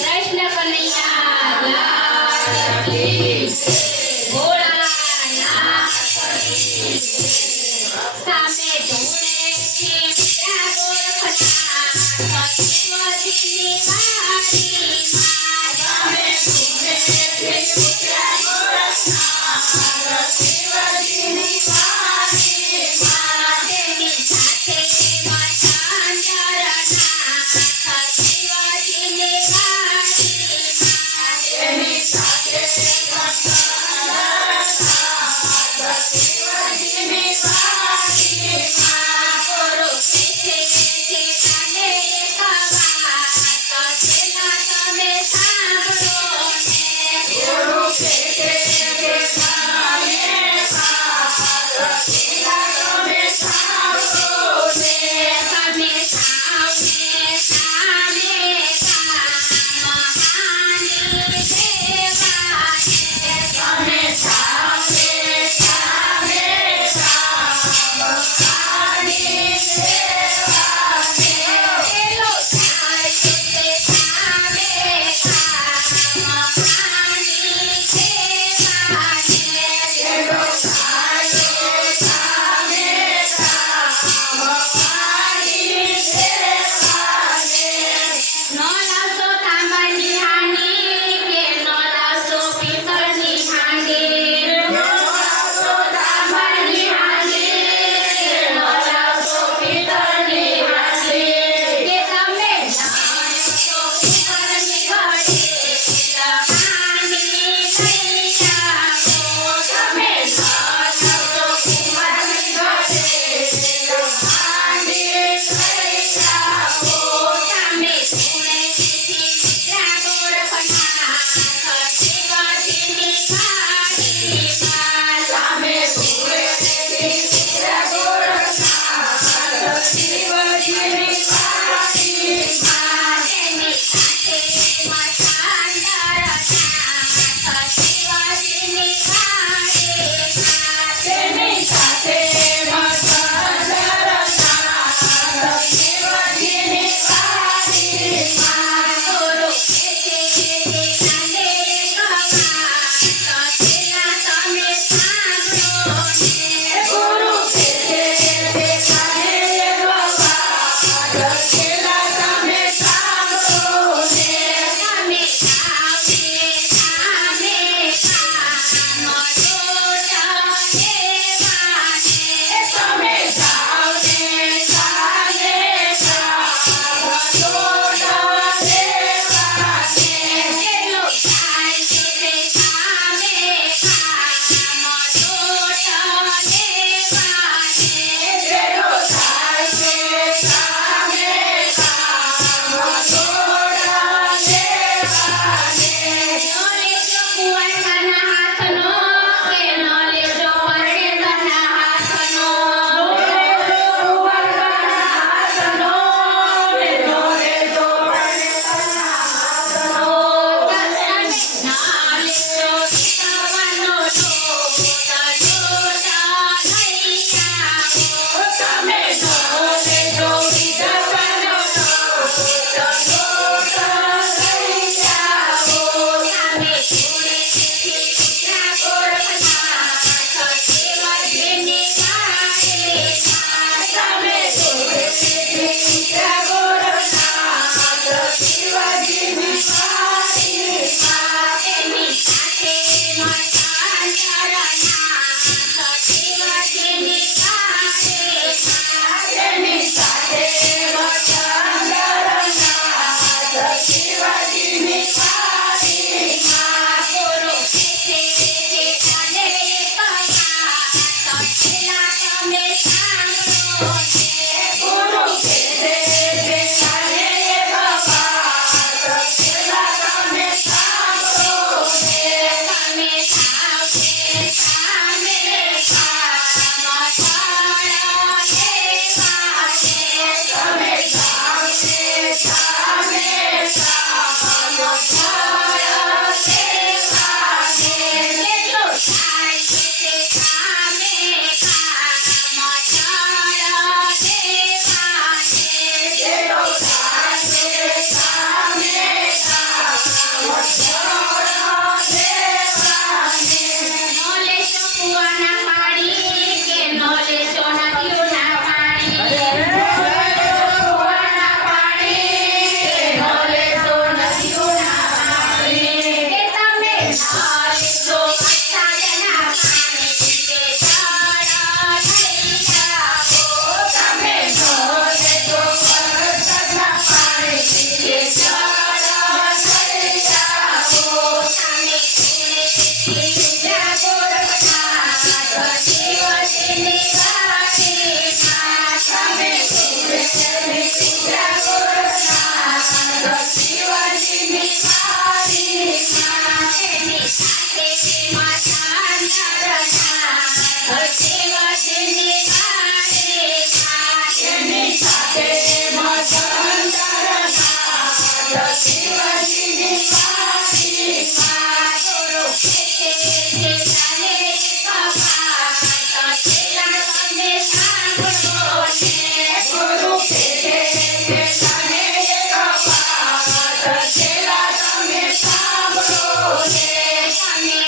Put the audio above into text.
Krishna Kanaiya not Yeah.